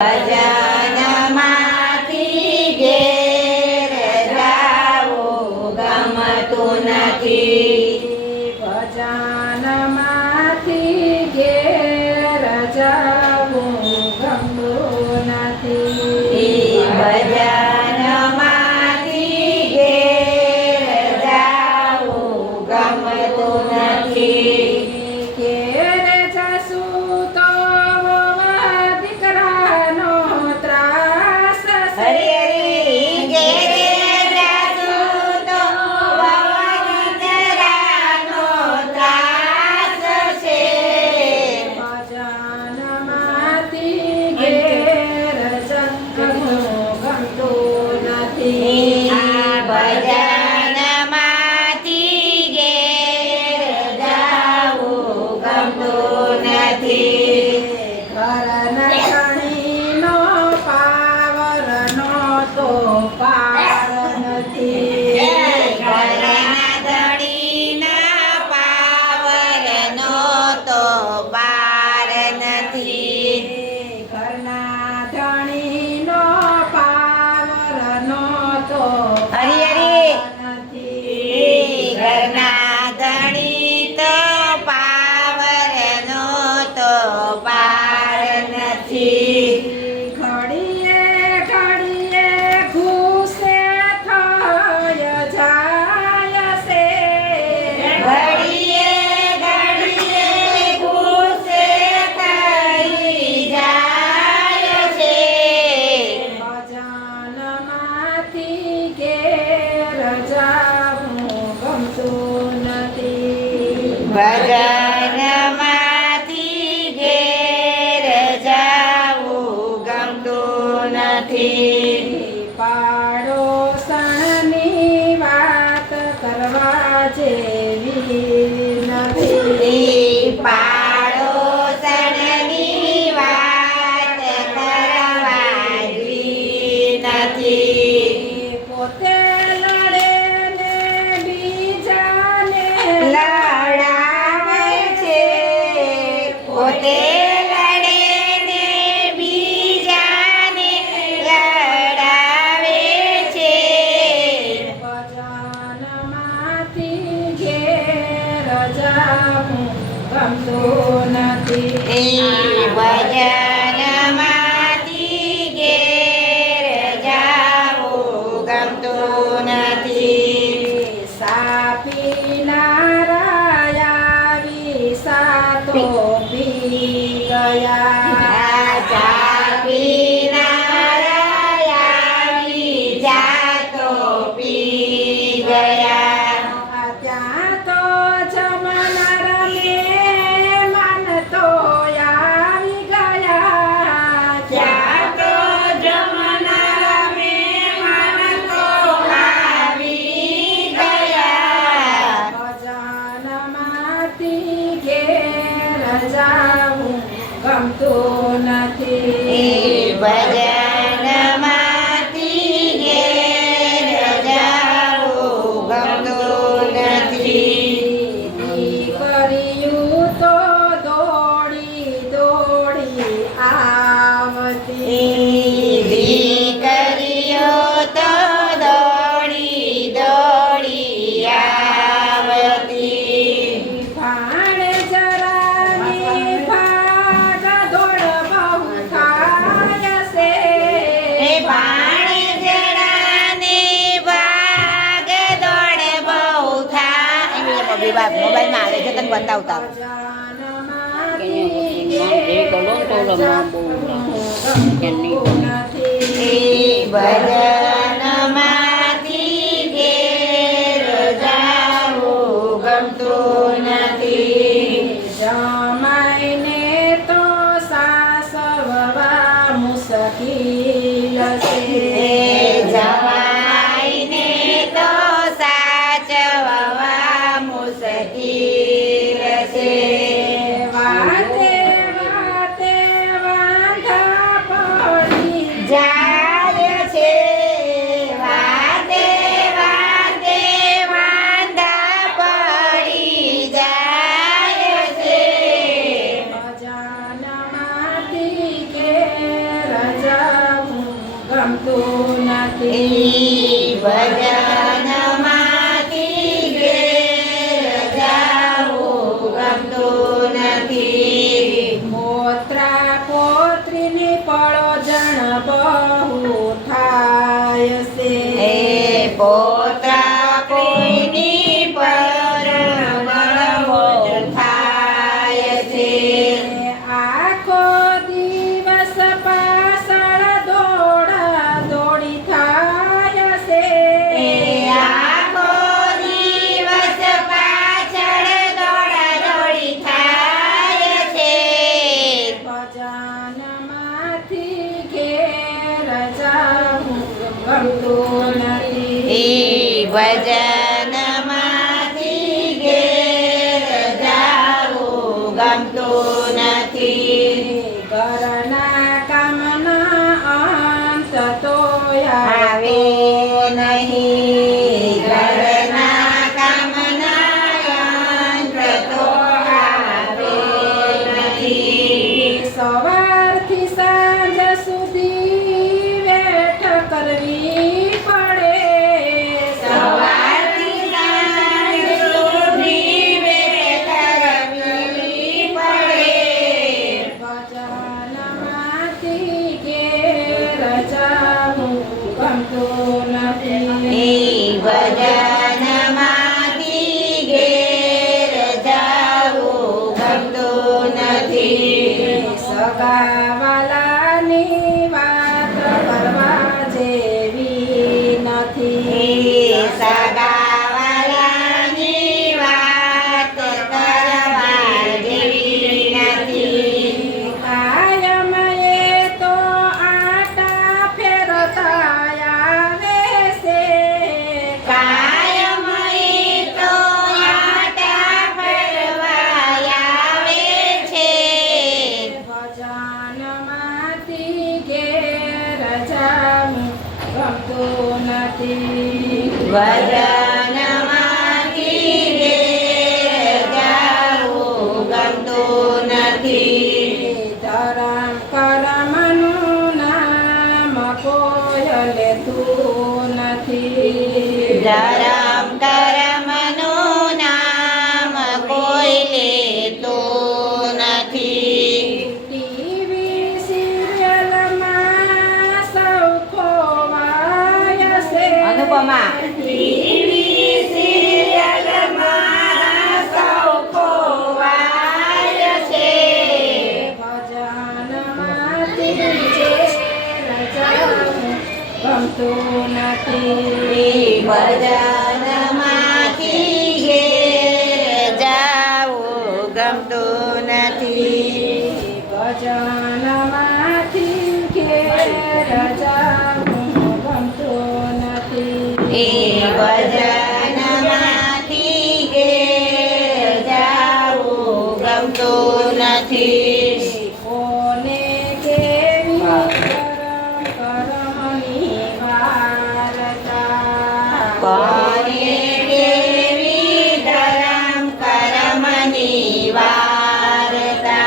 ભજનમાંથી ઘેર જાવું ગમતું નથી. ભજનમાંથી ઘેર જાવું ગમતું નથી. ભજનમાંથી ઘેર જાવું ગમતું નથી. ભજનમાંથી ઘેર જાવું ગમતું નથી. પાડોશણની વાત કરવા જેવી નથી. પાડોશણની વાત કરવા જેવી નથી. પોતે લડે ને બીજાને પોતે લડે ને બીજાને લડાવે છે. ભજનમાંથી ઘેર જાવું ગમતું નથી. ભજનમાંથી ઘેર જાવું ગમતું નથી. સાપીનારા સાતો પી ગયા. જાતો પી ગયા. ત્યાં તો જમનાર મહેમાન તો આવી ગયા. ત્યાં તો જમનાર મહેમાન તો આવી ગયા. ભજનમાંથી ઘેર જાવું ગમતું નથી. ભજનમાંથી ઘેર જાવું ગમતું નથી. દીકરીયું તો દોડી દોડી આવતી. દીકરીઓ તો દોડી દોડી આવતી. ભાણે જરાની ભાગ દોડ બહુ થાય છે. ભાણે જડાની ભાગ દોડ બહુ થાય. મોબાઈલમાં આવે છે તને બતાવતા. ભજનમાંથી ઘેર જાવું ગમતું નથી. જમાઈને તો સાસવવા મુશ્કેલ છે. જવાઈને તો સાચવવા મુશ્કેલ છે. વાતે વાતે વાંધા પડી જાય છે. વાતે વાતે વાંધા પડી જાય છે. ભજનમાંથી ઘેર ગમતું નથી. ભજનમાંથી ઘેર જાવું ગમતું નથી. મોત્રા પોત્રીની પળોજણ બહુ થાય છે. એ પોતા કોઈની પરણવ થાય છે. આખો દિવસ પાછળ દોડા દોડી થાય છે. આખો દિવસ પાછળ દોડા દોડી થાય છે. ભજનમાંથી ઘેર જાવું ગમતું નથી. ભજનમાંથી ઘેર જાવું ગમતું નથી. ઘરના કામના અંત તો આવે નહીં. ઘરના કામના અંત તો આવે નહીં. સવારથી સાંજ સુધી વેઠ કરવી પડે. સવારથી સાંજ સુધી વેઠ કરવી પડે. ભજનમાંથી ઘેર જાવું ગમતું નથી. ભજનમાંથી ઘેર જાવું ગમતું નથી. સગાવાલાની વાત કરવા જેવી નથી. સગાવાલાની વાત કરવા જેવી નથી. કાયમ એ તો આટા ફેરતા આવે છે. કાયમ એ તો આટા ફરવા આવે છે. ભજનમાંથી ઘેર જાવું ગમતું નથી. ભજનમાંથી ઘેર જાવું ગમતું નથી. ધરમ કરમનું નામ કોઈ લેતું નથી. ધરમ કરમનું નામ કોઈ લેતું નથી. ટીવી સિરિયલમાં સૌ ખોવાય છે. અનુપમા. ટીવી સિરિયલમાં સૌ ખોવાય છે. ભજનમાંથી ઘેર જાવું ગમતું નથી. ભજનમાંથી ઘેર જાવું ગમતું નથી. ભજનમાંથી ઘેર જાવું ગમતું નથી. ભજનમાંથી ઘેર જાવું ગમતું નથી. કોને કેવી કરમની વાર્તા. કોને કેવી ધરમ કરમની વાર્તા.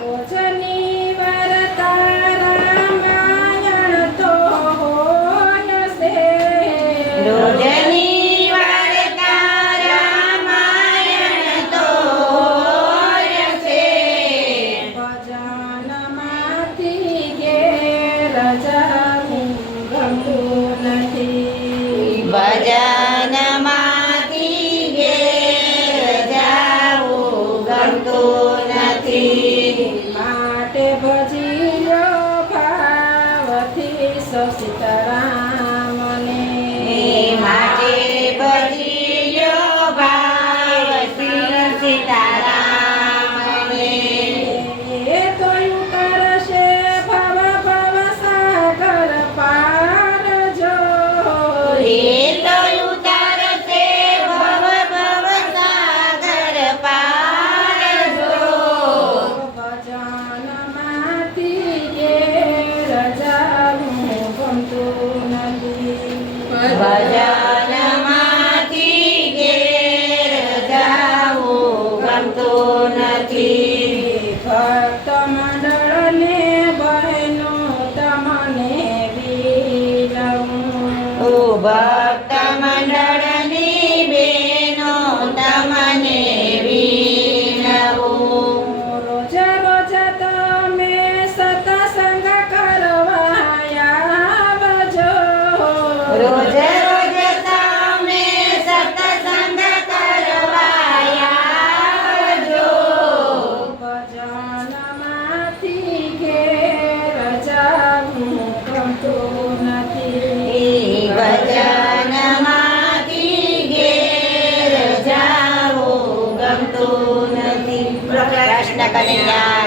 રોજની વાર્તા રામાયણ તો હોય છે. રોજની વાર્તા રામાયણ તો હોય છે. ભજનમાંથી ઘેર જાવું ગમતું નથી. ભજનમાંથી ઘેર જાવું ગમતું નથી. માટે ભજીલો ભાવથી સૌ સીતારામને. માટે ભજીયો ભાવથી સીતારામને. એ તો ઉતરશે ભવ ભવ સાગર પાર જો. એ તો ઉતારશે ભવ ભવ સાગર પાર જો. ભજનમાંથી ઘેર જાવું ગમતું નથી. ભજનમાંથી ઘેર જાવું ગમતું નથી. ભક્ત મંડળને બહેનો તમને ગમતું નથી. કૃષ્ણ કનૈયા